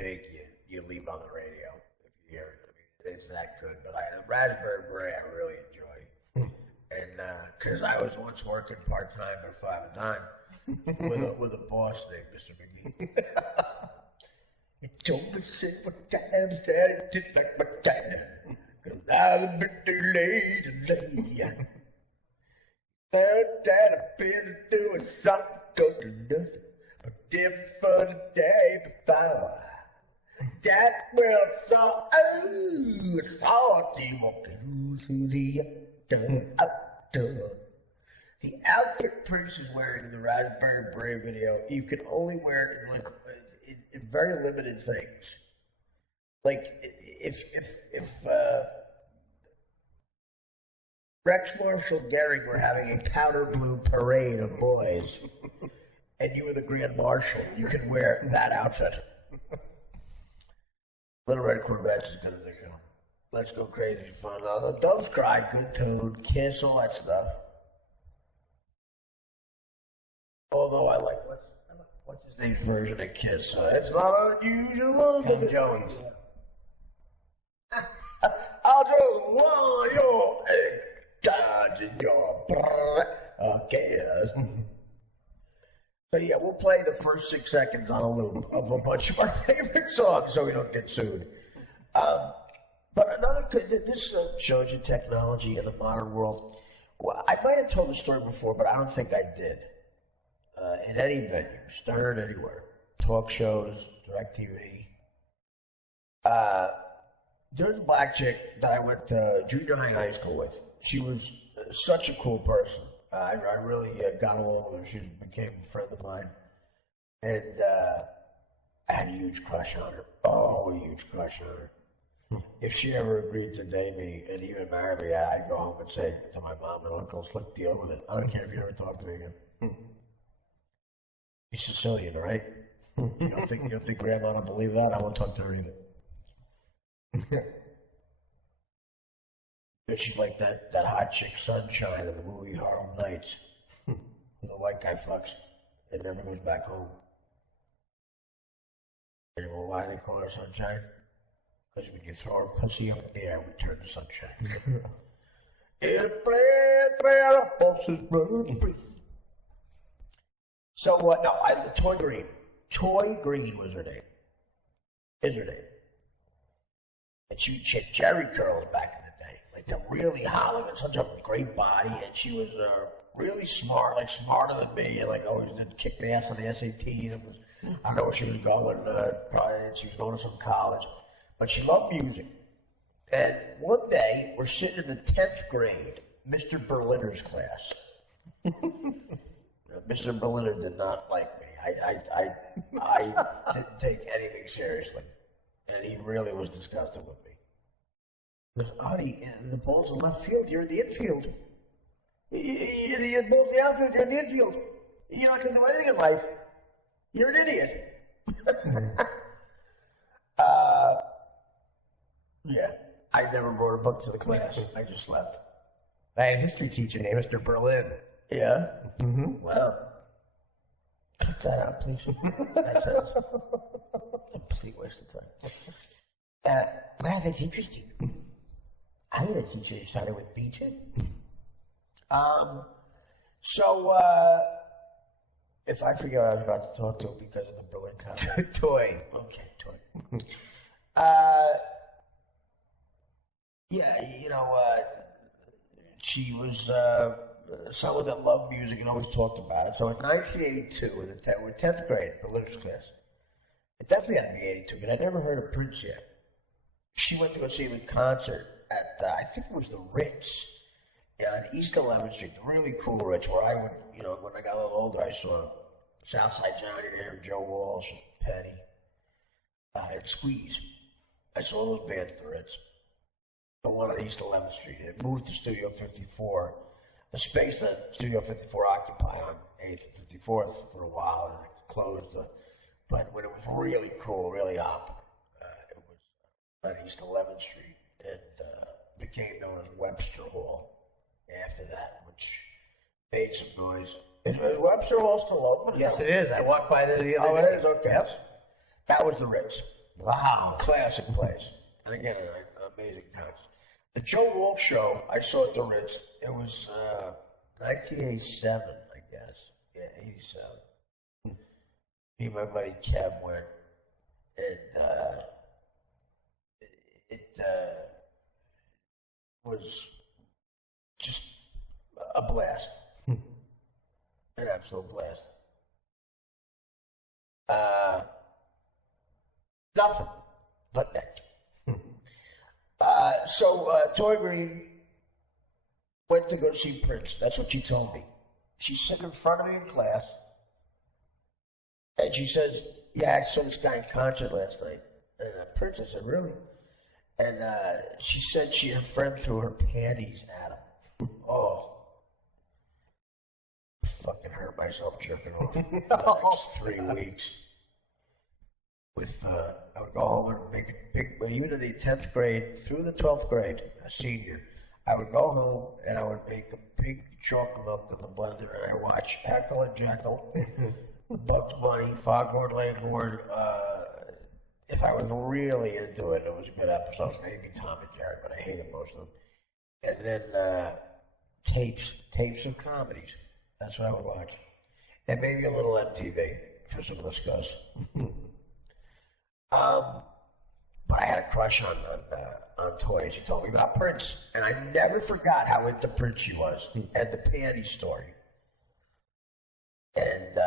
big, you leave it on the radio if you hear it. I mean, it's that good. But the Raspberry Beret I really enjoy. And because I was once working part-time at 5 a dime with a boss named Mr. McGee. He told me several times that it did like my time, 'cause I've been delayed and late. Third that I've been doing something totally nothing but different for the day before. That when I saw Artie walking through the outdoor. The outfit Prince is wearing in the Raspberry Beret video, you can only wear it in very limited things. Like if Rex Marshall Gehring were having a powder blue parade of boys, and you were the Grand Marshal, you could wear that outfit. Little Red Corvettes is good as they go. Let's Go Crazy fun. Doves Cry, Good Tune, Kiss, all that stuff. Although I like what's his name's version of Kiss. It's not unusual. Tom Jones. I just want your egg dodge in your kiss. So yeah, we'll play the first 6 seconds on a loop of a bunch of our favorite songs so we don't get sued. But this shows you technology in the modern world. Well, I might have told the story before, but I don't think I did. In any venue, Stern, anywhere, talk shows, DirecTV. There's a black chick that I went to junior high and high school with. She was such a cool person. I really got along with her. She became a friend of mine. And I had a huge crush on her. Oh, a huge crush on her. If she ever agreed to date me and even marry me, I'd go home and say to my mom and uncles, look, deal with it. I don't care if you ever talk to me again. She's Sicilian, right? You don't think Grandma don't believe that? I won't talk to her either. She's like that hot chick Sunshine in the movie Harlem Nights. The white guy fucks and never goes back home. And well, why do they call her Sunshine? Because when you throw her pussy up in the air, we turn to sunshine. So what? No, Toy Green. Toy Green was her name. Is her name. And she had Jerry curls back in the day. Like the really hot, like such a great body. And she was really smart, like smarter than me. And like always did kick the ass on the SATs. I don't know where she was going. Probably she was going to some college. But she loved music. And one day, we're sitting in the 10th grade, Mr. Berliner's class. Mr. Berliner did not like me. I didn't take anything seriously. And he really was disgusted with me. He goes, Artie, the ball's in left field, you're in the infield. The ball's in the outfield, you're in the infield. You're not going to do anything in life. You're an idiot. Yeah, I never brought a book to the class. I just left. I had a history teacher named Mr. Berlin. Yeah? Mm-hmm. Well, cut that out, please. That's a complete waste of time. Wow, that's interesting. I had a teacher who started with BJ. If I forget what I was about to talk to because of the Berlin comment. Toy. Okay, toy. She was someone that loved music and always talked about it. So in 1982, in the 10th grade, Berliner's class, it definitely had to be 82, but I'd never heard of Prince yet. She went to go see him in concert at, I think it was the Ritz on East 11th Street, the really cool Ritz, where I would, when I got a little older, I saw Southside Johnny there, Joe Walsh, Penny, and Squeeze. I saw those bands at the Ritz. The one on East 11th Street. It moved to Studio 54. The space that Studio 54 occupied on 8th and 54th for a while, and it closed. But when it was really cool, really up, it was on East 11th Street. It became known as Webster Hall after that, which made some noise. Is Webster Hall still open? Yes, it is. I walked by there the other day. Oh, it is? Okay. Yep. That was the Ritz. Wow, classic place. And again, an amazing concert. The Joe Walsh show, I saw at the Ritz. It was 1987, I guess. Yeah, 87. Me and my buddy Kev went, and it was just a blast. An absolute blast. Nothing but nectar. So Tori Green went to go see Prince. That's what she told me. She's sitting in front of me in class, and she says, "Yeah, I saw this guy in concert last night." And Prince, I said, "Really?" And she said her friend threw her panties at him. Oh. I fucking hurt myself jerking off for the next 3 weeks. I would go home and make a big, even in the 10th grade through the 12th grade, a senior, I would go home and I would make a big chocolate milk in the blender, and I watch Heckle and Jekyll, Bugs Bunny, Foghorn Leghorn. If I was really into it, it was a good episode. Maybe Tom and Jerry, but I hated most of them. And then tapes of comedies. That's what I would watch, and maybe a little MTV for some discuss. But I had a crush on Toy. She told me about Prince, and I never forgot how into Prince she was, and the panty story. And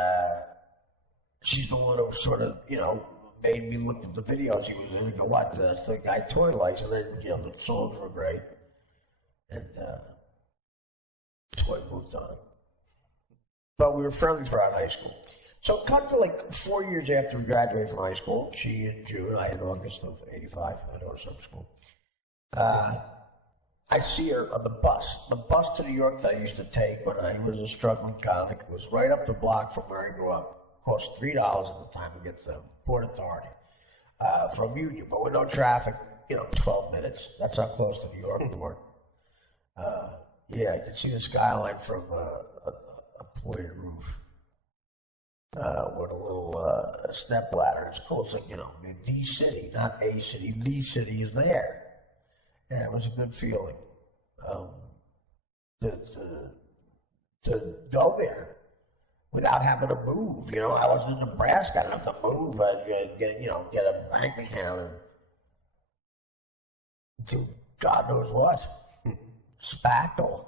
she's the one who sort of, made me look at the videos he was in and go, "What? That's the guy Toy likes." And then, the songs were great, and Toy moved on. But we were friendly throughout high school. So cut to 4 years after we graduated from high school. She in June, I in August of 85. I go to summer school. I see her on the bus. The bus to New York that I used to take when I was a struggling comic was right up the block from where I grew up. It cost $3 at the time to get to the Port Authority from Union, but with no traffic, 12 minutes. That's how close to New York we were. Yeah, you can see the skyline from a pointed roof. With a little step ladder. It's cool. It's like, the city, not a city. The city is there. And it was a good feeling to go there without having to move. I was in Nebraska. I didn't have to move. I'd get a bank account and do God knows what. Spackle.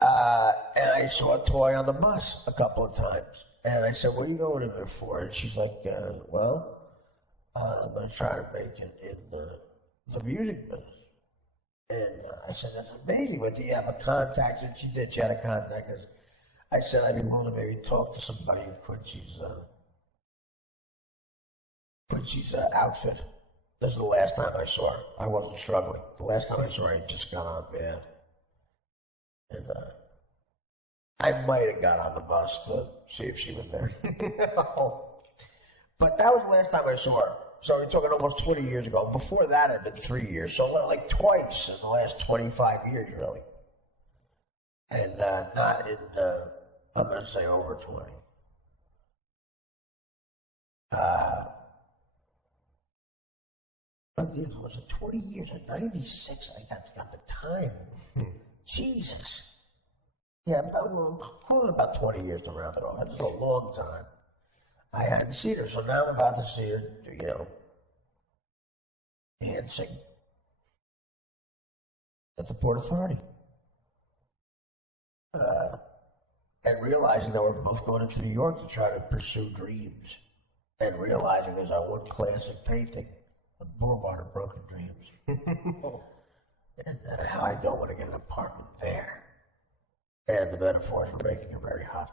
And I saw Toy on the bus a couple of times. And I said, "What are you going in there for?" And she's like, I'm going to try to make it in the music business. And I said, "That's amazing. But do you have a contact?" And she did. She had a contact. I said, "I'd be willing to maybe talk to somebody in Quincy's outfit." This is the last time I saw her. I wasn't struggling. The last time I saw her, I just got on bad. And I might have got on the bus to see if she was there. But that was the last time I saw her. So we're talking almost 20 years ago. Before that, it had been 3 years. So twice in the last 25 years, really. And not in, I'm going to say over 20. Was it 20 years or 96? I got the time. Jesus. Yeah, about 20 years to round it off. That's a long time. I hadn't seen her, so now I'm about to see her, dancing at the Port Authority. And realizing that we're both going into New York to try to pursue dreams. And realizing there's our one classic painting, The Boulevard of Broken Dreams. And how I don't want to get an apartment there. And the metaphors were making it very hot.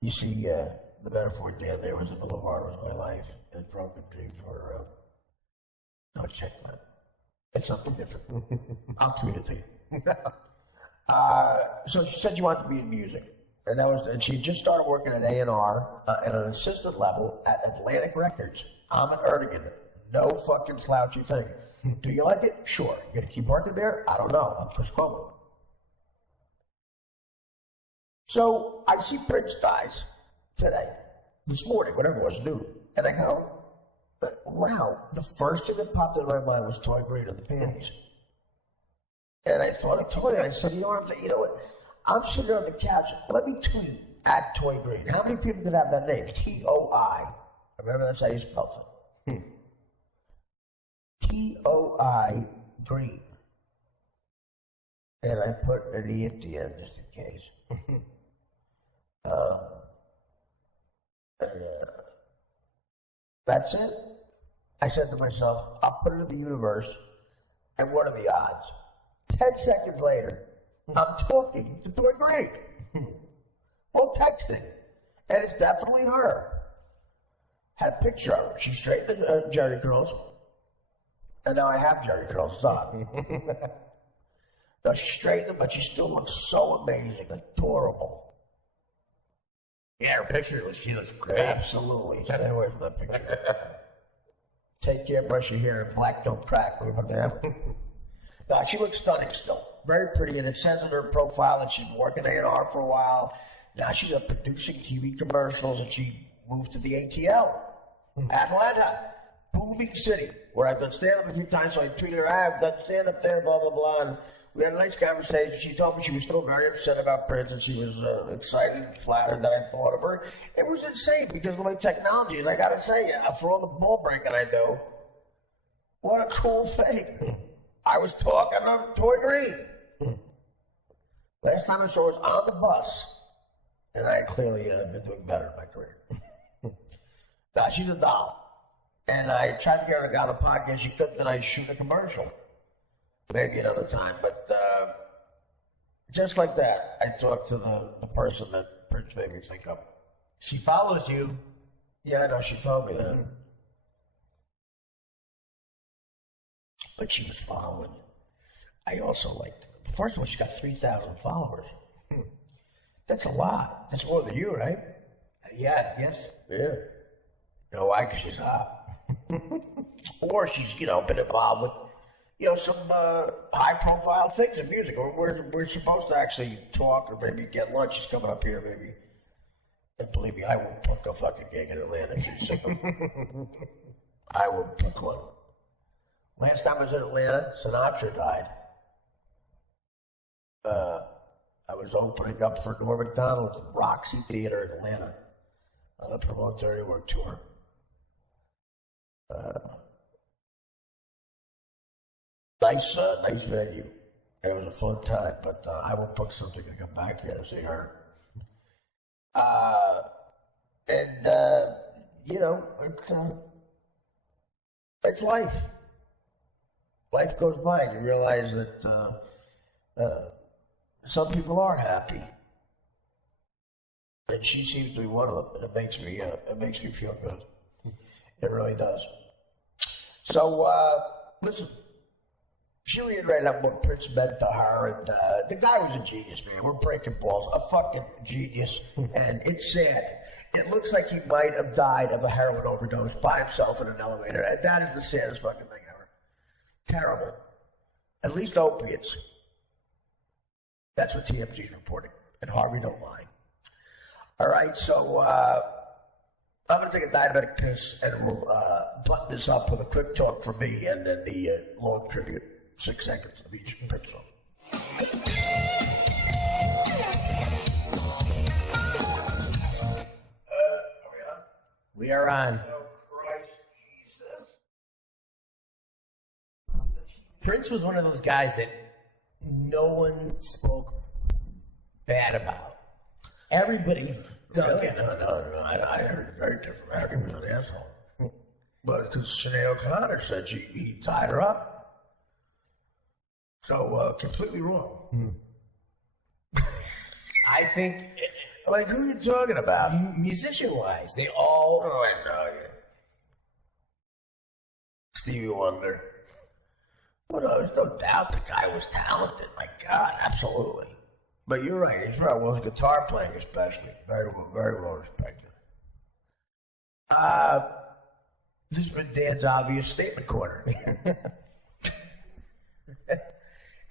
You see, the metaphor down there was the boulevard was my life, and broken dreams were, no, check that. It's something different. I'll tweet it to you. So she said she wanted to be in music. And she just started working at A&R at an assistant level at Atlantic Records. I'm an Erdogan. No fucking slouchy thing. Do you like it? Sure. You gonna keep working there? I don't know. I'm just calling. So I see Prince dies today, this morning, whatever it was, noon. And I go, wow, the first thing that popped in my mind was Toy Green and the panties. And I thought of Toy, and I said, you know what? I'm sitting on the couch. Let me tweet at Toy Green. How many people could have that name? T-O-I. Remember, that's how you spell it. T-O-I Green. And I put an E at the end just in case. That's it. I said to myself, I'll put it in the universe, and what are the odds? 10 seconds later, I'm talking to Toy Green. Well, texting. And it's definitely her. Had a picture of her. She straightened the Jerry curls. And now I have Jerry curls. It's on. No, she straightened them, but she still looks so amazing, adorable. Yeah, her picture, she looks great. Absolutely. Stay away from that picture. Take care, brush your hair, and black don't crack. No, she looks stunning still. Very pretty, and it says in her profile that she's been working A&R for a while. Now she's producing TV commercials, and she moved to the ATL. Atlanta, booming city, where I've done stand-up a few times, so I tweeted her, I've done stand-up there, blah, blah, blah. And we had a nice conversation. She told me she was still very upset about Prince, and she was excited and flattered that I thought of her. It was insane because of the way technology is. I got to say, for all the ball breaking I do, what a cool thing. I was talking to Toy Green. Last time I saw her was on the bus, and I clearly been doing better in my career. No, she's a doll. And I tried to get her to go on the podcast. She couldn't, then I shoot a commercial. Maybe another time, but just like that, I talked to the person that Prince made me think of. She follows you. Yeah, I know, she told me that. But she was following. I also liked it. First of all, she got 3,000 followers. That's a lot. That's more than you, right? Yeah, yes. Yeah. You know why? Because she's hot. Or she's, been involved with some high-profile things in music. We're supposed to actually talk or maybe get lunch. She's coming up here, maybe. And believe me, I will book a fucking gig in Atlanta if she's single. I will book one. Last time I was in Atlanta, Sinatra died. I was opening up for Norm MacDonald at the Roxy Theater in Atlanta on the Promote Dirty Work tour. Nice venue. And it was a fun time, but I will book something to come back here to see her. It's life. Life goes by, and you realize that some people are happy, and she seems to be one of them, and it makes me feel good. It really does. So, listen. She reiterated what Prince meant to her, and the guy was a genius, man. We're breaking balls. A fucking genius, and it's sad. It looks like he might have died of a heroin overdose by himself in an elevator, and that is the saddest fucking thing ever. Terrible. At least opiates. That's what TMZ's reporting, and Harvey don't lie. All right, so I'm going to take a diabetic piss, and we'll button this up with a quick talk from me, and then the long tribute. 6 seconds of each Prince song. Are we on? We are on. Oh, Christ Jesus. Prince was one of those guys that no one spoke bad about. Everybody dug in. No. I heard it very different. Harry was an asshole. But because Sinead O'Connor said he tied her up. So, completely wrong. I think, like, who are you talking about? musician-wise, they all... Oh, I know. Stevie Wonder. Well, no, there's no doubt the guy was talented. My God, absolutely. But you're right. He's right. Well, his guitar playing especially. Very well respected. This has been Dan's obvious statement corner.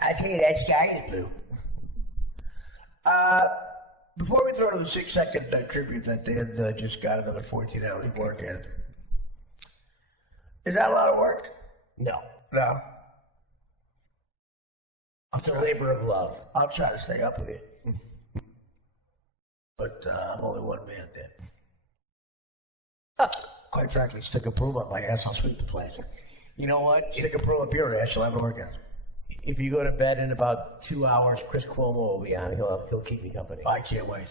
I tell you, that sky is blue. Before we throw to the 6 second tribute that Dan just got another 14 hours of work in, Is that a lot of work? No. No. It's a labor of love. I'll try to stay up with you. But I'm only one man then. Quite frankly, stick a broom up my ass, I'll sweep the place. You know what? Stick a broom up your ass, you'll have an orgasm. If you go to bed in about 2 hours, Chris Cuomo will be on. He'll keep me company. I can't wait.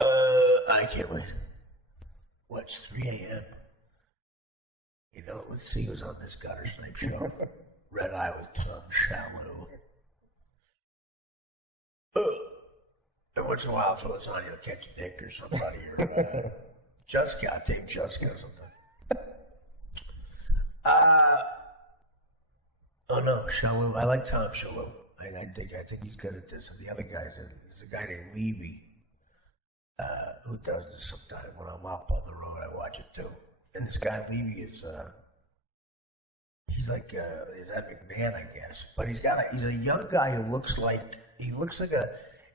I can't wait. What's 3 a.m.? You know, let's see who's on this gutter snipe show. Red Eye with Tom Shallow. And once in a while, throw us on, you'll catch Nick or somebody, or Juska, Team Juska or something. Oh no, Shalhoub. I like Tom Shalhoub. I think he's good at this. And the other guys, there's a guy named Levy who does this sometimes. When I'm up on the road, I watch it too. And this guy Levy is he's like he's that McMahon, I guess. But he's a young guy who looks like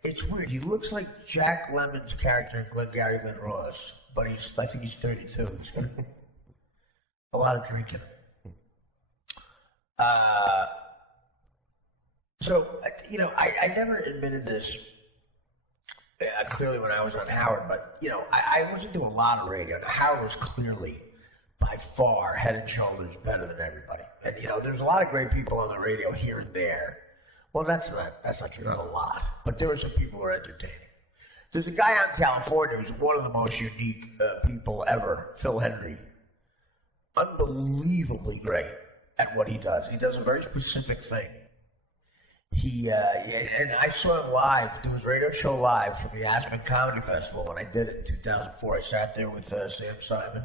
it's weird. He looks like Jack Lemmon's character in Glengarry Glen Ross, but I think he's 32. He's got a lot of drinking. So, you know, I never admitted this clearly when I was on Howard, but, you know, I wasn't doing a lot of radio. Now, Howard was clearly, by far, head and shoulders better than everybody. And, you know, there's a lot of great people on the radio here and there. Well, that's not true, not a lot. But there were some people who were entertaining. There's a guy out in California who's one of the most unique people ever, Phil Henry. Unbelievably great at what he does. He does a very specific thing. And I saw him live, do his radio show live from the Aspen Comedy Festival when I did it in 2004. I sat there with Sam Simon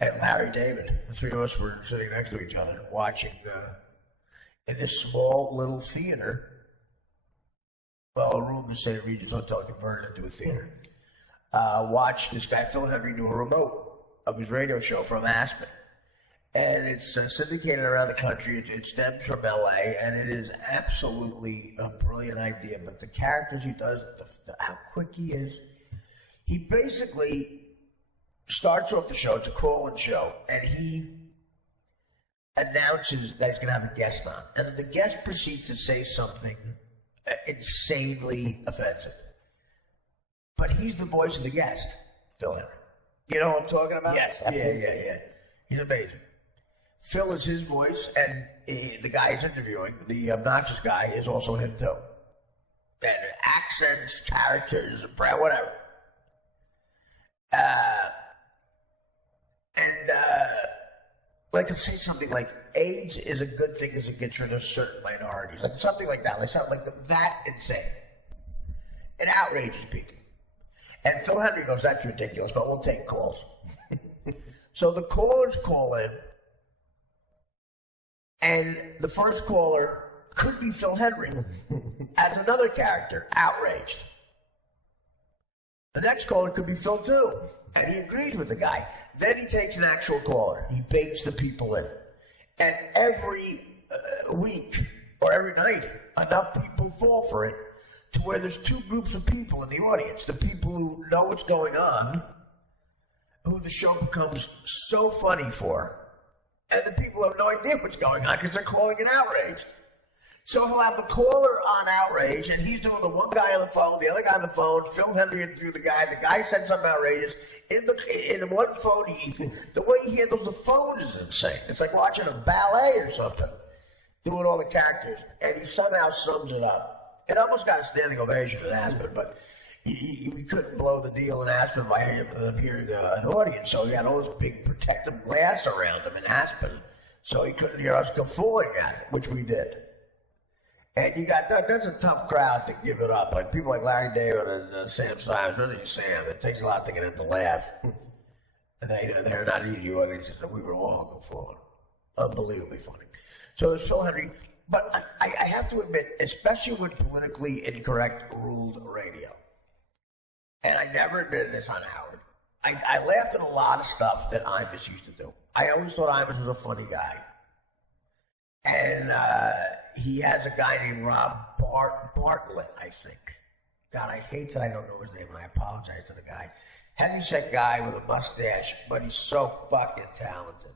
and Larry David. The three of us were sitting next to each other watching in this small little theater. Well, a room the St. Regis Hotel converted into a theater. Watch this guy, Phil Henry, do a remote of his radio show from Aspen. And it's syndicated around the country. It stems from L.A., and it is absolutely a brilliant idea. But the characters he does, how quick he is. He basically starts off the show. It's a call-in show, and he announces that he's going to have a guest on. And then the guest proceeds to say something insanely offensive. But he's the voice of the guest, Phil Henry. You know what I'm talking about? Yes, absolutely. Yeah. He's amazing. Phil is his voice, and the guy he's interviewing, the obnoxious guy, is also him too. And accents, characters, whatever. Like, I say something like, AIDS is a good thing because it gets rid of certain minorities. Like something like that. Like something like that insane. It outrages people. And Phil Henry goes, that's ridiculous, but we'll take calls. So the callers call in, and the first caller could be Phil Henry as another character, outraged. The next caller could be Phil too, and he agrees with the guy. Then he takes an actual caller. He baits the people in. And every week or every night, enough people fall for it to where there's two groups of people in the audience. The people who know what's going on, who the show becomes so funny for, and the people who have no idea what's going on because they're calling it outraged. So he'll have the caller on outrage, and he's doing the one guy on the phone, the other guy on the phone. Phil Henry interviewed the guy said something outrageous. In the one phone, the way he handles the phone is insane. It's like watching a ballet or something, doing all the characters, and he somehow sums it up. It almost got a standing ovation in Aspen, but we couldn't blow the deal in Aspen by appearing an audience, so he had all this big protective glass around him in Aspen, so he couldn't hear us guffawing at it, which we did. And you got that's a tough crowd to give it up. Like people like Larry David and Sam Simons, really Sam. It takes a lot to get them to laugh. And they're not easy audiences, and we were all guffawing. Unbelievably funny. So there's Phil Henry. But I have to admit, especially with politically incorrect ruled radio, and I never admitted this on Howard, I laughed at a lot of stuff that Imus used to do. I always thought Imus was a funny guy. And he has a guy named Rob Bartlett, I think. God, I hate that I don't know his name, and I apologize to the guy. Heavyset guy with a mustache, but he's so fucking talented.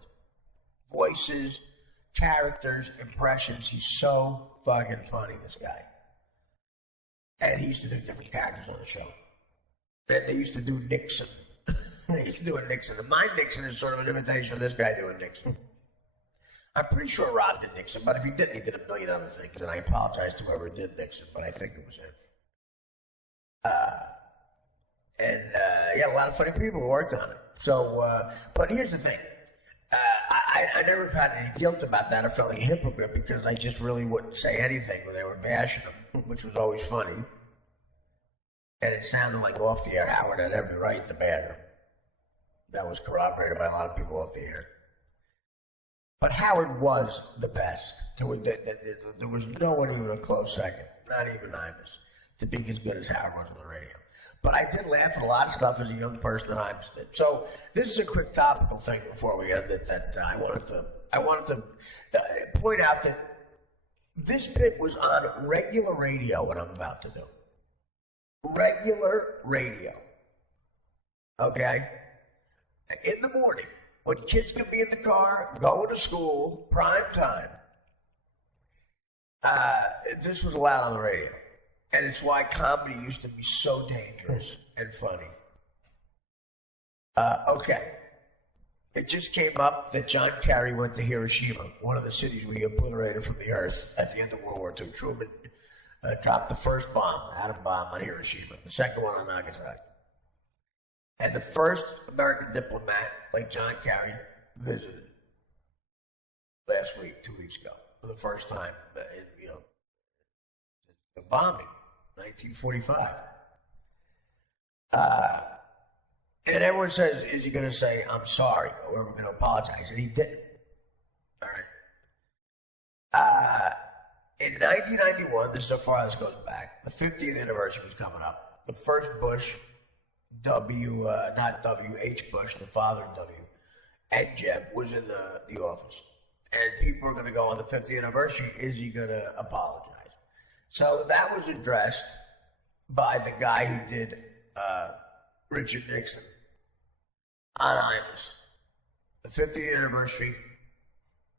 Voices, characters, impressions. He's so fucking funny, this guy. And he used to do different characters on the show. And they used to do Nixon. They used to do a Nixon. And my Nixon is sort of an imitation of this guy doing Nixon. I'm pretty sure Rob did Nixon, but if he didn't, he did a million other things. And I apologize to whoever did Nixon, but I think it was him. Yeah, a lot of funny people worked on it. So, but here's the thing. I never had any guilt about that or felt like a hypocrite because I just really wouldn't say anything when they were bashing him, which was always funny. And it sounded like off the air Howard had every right to ban her. That was corroborated by a lot of people off the air. But Howard was the best. There was no one even a close second, not even Imus, to be as good as Howard was on the radio. But I did laugh at a lot of stuff as a young person that Imus did. So this is a quick topical thing before we end it that I wanted to point out that this bit was on regular radio, what I'm about to do. Regular radio. Okay? In the morning, when kids can be in the car, going to school, prime time, this was allowed on the radio. And it's why comedy used to be so dangerous and funny. Okay. It just came up that John Kerry went to Hiroshima, one of the cities we obliterated from the earth at the end of World War II. Truman dropped the first bomb, atom bomb, on Hiroshima, the second one on Nagasaki. And the first American diplomat, like John Kerry, visited last week, 2 weeks ago, for the first time in, the bombing, 1945. And everyone says, is he going to say, I'm sorry, or we're going to apologize? And he didn't. All right. In 1991, this is how far this goes back, the 50th anniversary was coming up. The first Bush, not W.H. Bush, the father of W, and Jeb was in the office. And people are going to go on the 50th anniversary, is he going to apologize? So that was addressed by the guy who did Richard Nixon on Imus. The 50th anniversary,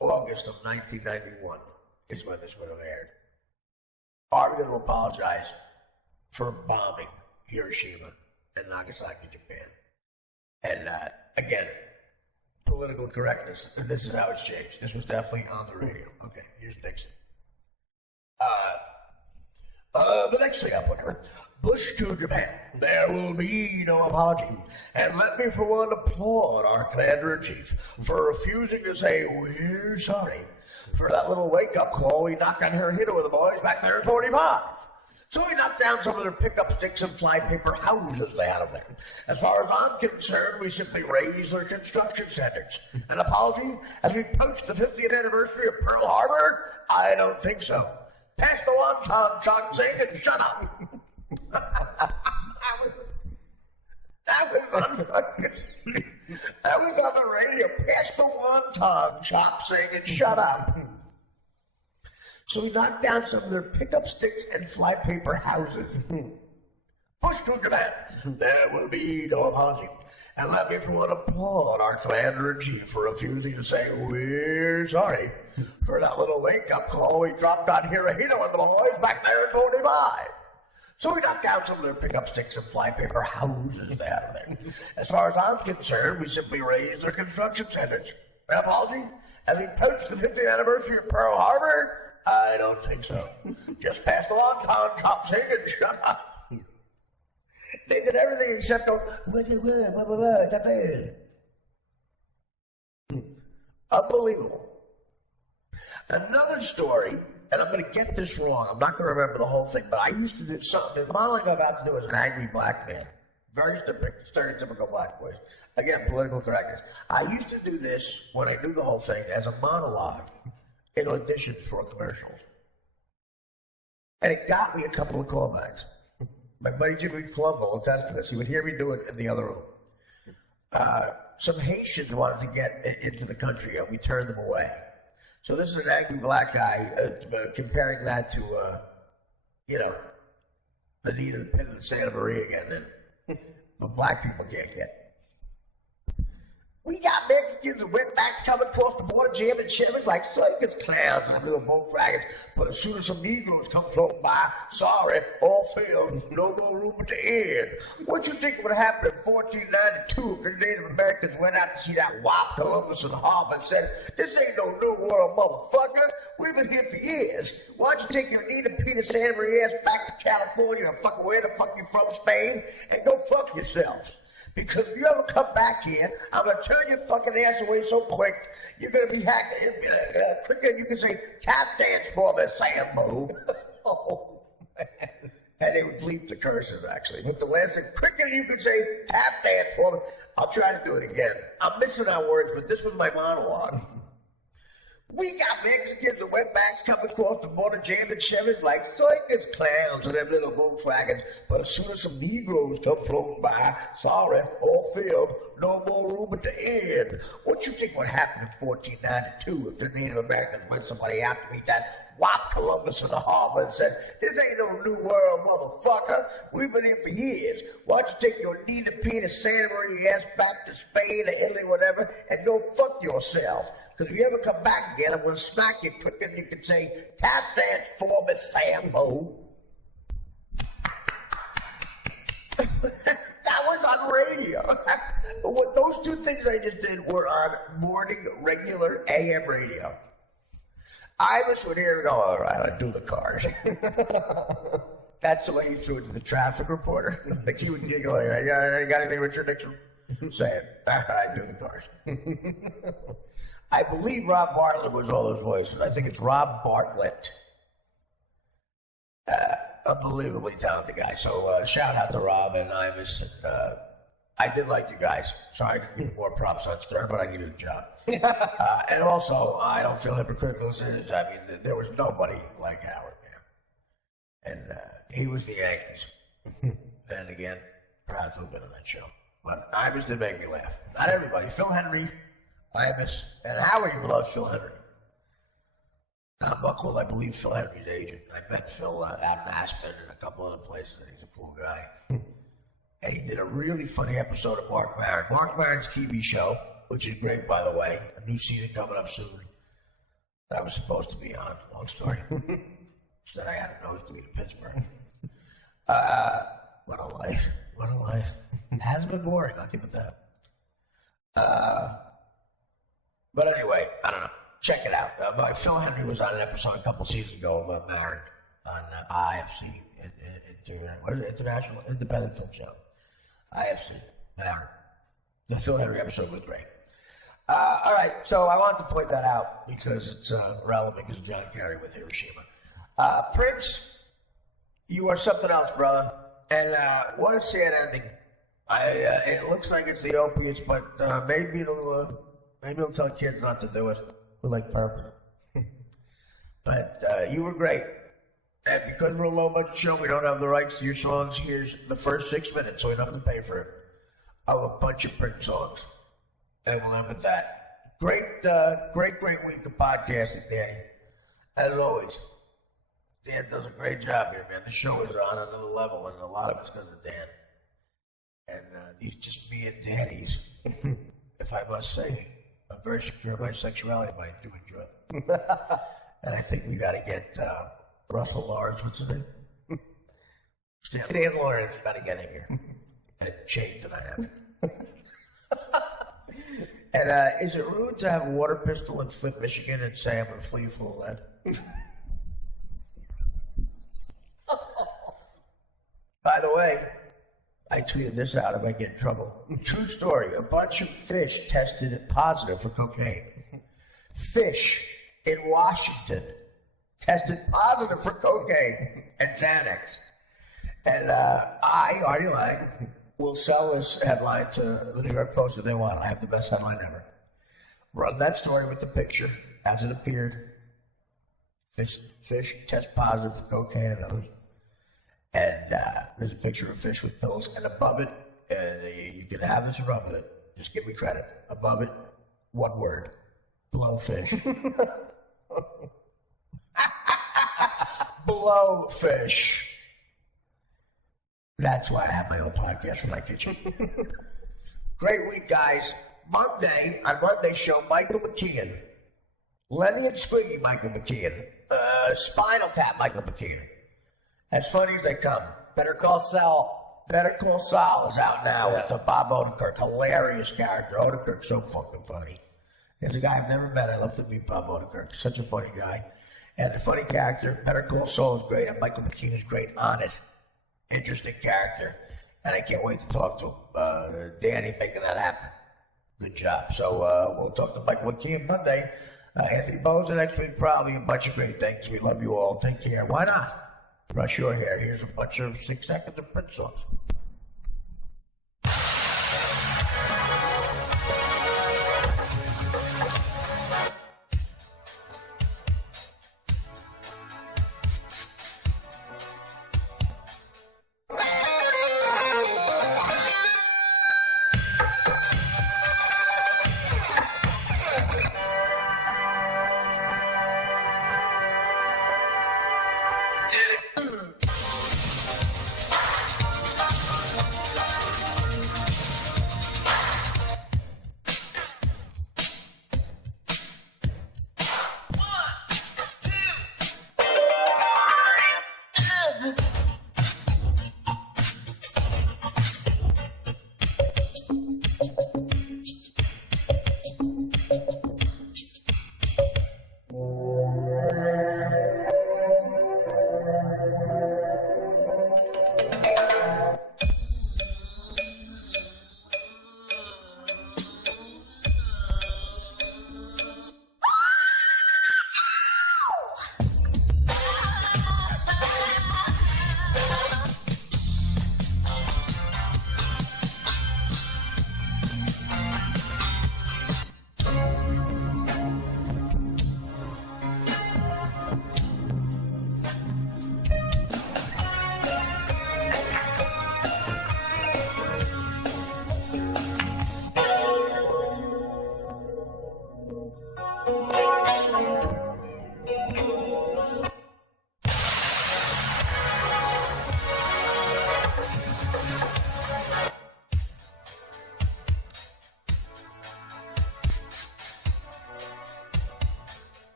August of 1991, is when this would have aired. Are we going to apologize for bombing Hiroshima and Nagasaki, Japan? And again, political correctness. This is how it's changed. This was definitely on the radio. Okay, here's Nixon. The next thing I put here, Bush to Japan. There will be no apology. And let me for one applaud our commander-in-chief for refusing to say we're sorry for that little wake-up call we knocked on her head with the boys back there in 45. So we knocked down some of their pickup sticks and flypaper houses they had of them. As far as I'm concerned, we simply raised their construction standards. An apology as we approach the 50th anniversary of Pearl Harbor? I don't think so. Pass the wonton, Chuck, sing and shut up. that was on the radio. Pass the wonton, chop, sing and shut up. So we knocked down some of their pickup sticks and flypaper houses. Push to Japan. There will be no apology. And let me for one applaud our commander-in-chief for refusing to say we're sorry for that little wake-up call we dropped on Hirohito and the boys back there in 45. So we knocked down some of their pickup sticks and flypaper houses they had there. As far as I'm concerned, we simply raised their construction standards. An apology? As we approach the 50th anniversary of Pearl Harbor? I don't think so. Just pass the wonton, chop, sing, and shut up. They did everything except go, unbelievable. Another story, and I'm going to get this wrong. I'm not going to remember the whole thing, but I used to do something. The modeling I'm about to do is an angry black man. Very stereotypical black voice. Again, political correctness. I used to do this when I knew the whole thing as a monologue in auditions for commercials. And it got me a couple of callbacks. My buddy Jimmy Colombo will attest to this. He would hear me do it in the other room. Some Haitians wanted to get into the country, and we turned them away. So this is an angry black guy comparing that to, the need of the pin of the Santa Maria again, then. But black people can't get. We got Mexicans and wetbacks coming across the border, jamming Chevys like circus clowns and little Volkswagens. But as soon as some Negroes come floating by, sorry, all failed, no more room at the end. What you think would happen in 1492 if the Native Americans went out to see that wop Columbus in the harbor and said, "This ain't no new world, motherfucker. We've been here for years. Why don't you take your Nina Peter Santa Maria ass back to California or fuck where the fuck you from, Spain, and go fuck yourselves? Because if you ever come back here, I'm going to turn your fucking ass away so quick, you're going to be hacked quicker than you can say, tap dance for me, Sambo." Oh, man. And they would bleep the cursive, actually. But the last thing, quicker than you can say, tap dance for me. I'll try to do it again. I'm missing our words, but this was my monologue. We got Mexicans and wetbacks coming across the border, jamming Chevys like circus clowns and them little Volkswagens. But as soon as some Negroes come floating by, sorry, all filled, no more room at the end. What you think would happen in 1492 if the Native Americans went somebody out to meet that wop Columbus in the harbor and said, "This ain't no new world, motherfucker. We've been here for years. Why don't you take your Nina Peter Santa Maria ass back to Spain or Italy, whatever, and go fuck yourself? Because if you ever come back again, I'm going to smack you quicker than you can say, tap dance for me, Sambo." That was on radio. What those two things I just did were on morning regular AM radio. I was would hear and go, "All right, I'll do the cars." That's the way you threw it to the traffic reporter. Like he would giggle, "You got anything, Richard Nixon?" Say it. I do the cars. I believe Rob Bartlett was all those voices. I think it's Rob Bartlett. Unbelievably talented guy. So shout out to Rob and Imus. I did like you guys. Sorry I could give you more props on Stern, but I give you the job. And also, I don't feel hypocritical. I mean, there was nobody like Howard, man. And he was the Yankees. And again, proud to have been on that show. But Imus did make me laugh. Not everybody. Phil Henry, Imus, and Howard loves Phil Henry. Tom Buchwald, I believe Phil Henry's agent. I met Phil out in Aspen and a couple other places. He's a cool guy. And he did a really funny episode of Mark Maron. Mark Maron's TV show, which is great, by the way. A new season coming up soon that I was supposed to be on. Long story. Said I had a nosebleed in Pittsburgh. What a life. What a life. It hasn't been boring, I'll give it that. But anyway, I don't know. Check it out. Phil Henry was on an episode a couple seasons ago of Maron on IFC, International Independent Film Show. IFC, Maron. The Phil Henry episode was great. All right, so I wanted to point that out because it's relevant because John Kerry with Hiroshima. Prince, you are something else, brother. And what a sad ending. It looks like it's the opiates, but maybe it'll tell kids not to do it. We're like purple. But you were great. And because we're a low budget show, we don't have the rights to your songs. Here's the first 6 minutes, so we don't have to pay for it, of a bunch of Prince songs. And we'll end with that. Great week of podcasting, Danny. As always. Dan does a great job here, man. The show is on another level, and a lot of it's because of Dan. And these just me and Danny's, if I must say. I'm very secure of my sexuality, but I do enjoy it. And I think we got to get Russell Lawrence, what's his name? Stan Lawrence got to get in here and change that I have. And is it rude to have a water pistol in Flint, Michigan, and say I'm going to flee full of lead? By the way, I tweeted this out. I might get in trouble. True story. A bunch of fish tested positive for cocaine. Fish in Washington tested positive for cocaine and Xanax. And I, Artie Lang, will sell this headline to the New York Post if they want. I have the best headline ever. Run that story with the picture as it appeared. Fish test positive for cocaine and others. And there's a picture of a fish with pills, and above it, and you can have this or run with it. Just give me credit. Above it, one word: blowfish. Blowfish. That's why I have my own podcast from my kitchen. Great week, guys. On Monday's show, Michael McKeon. Lenny and Squiggy, Michael McKeon. Spinal Tap, Michael McKeon. As funny as they come. Better Call Saul. Better Call Saul is out now with Bob Odenkirk. Hilarious character. Odenkirk's so fucking funny. There's a guy I've never met. I love to meet Bob Odenkirk. Such a funny guy. And the funny character. Better Call Saul is great, and Michael McKean is great on it. Interesting character. And I can't wait to talk to Danny making that happen. Good job. So we'll talk to Michael McKean Monday. Anthony Bones next week, probably a bunch of great things. We love you all. Take care. Why not? Brush your hair. Here's a bunch of 6 seconds of Prince songs.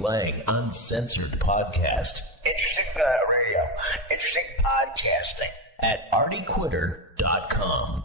Lang Uncensored Podcast. Interesting radio. Interesting podcasting. At artiequitter.com.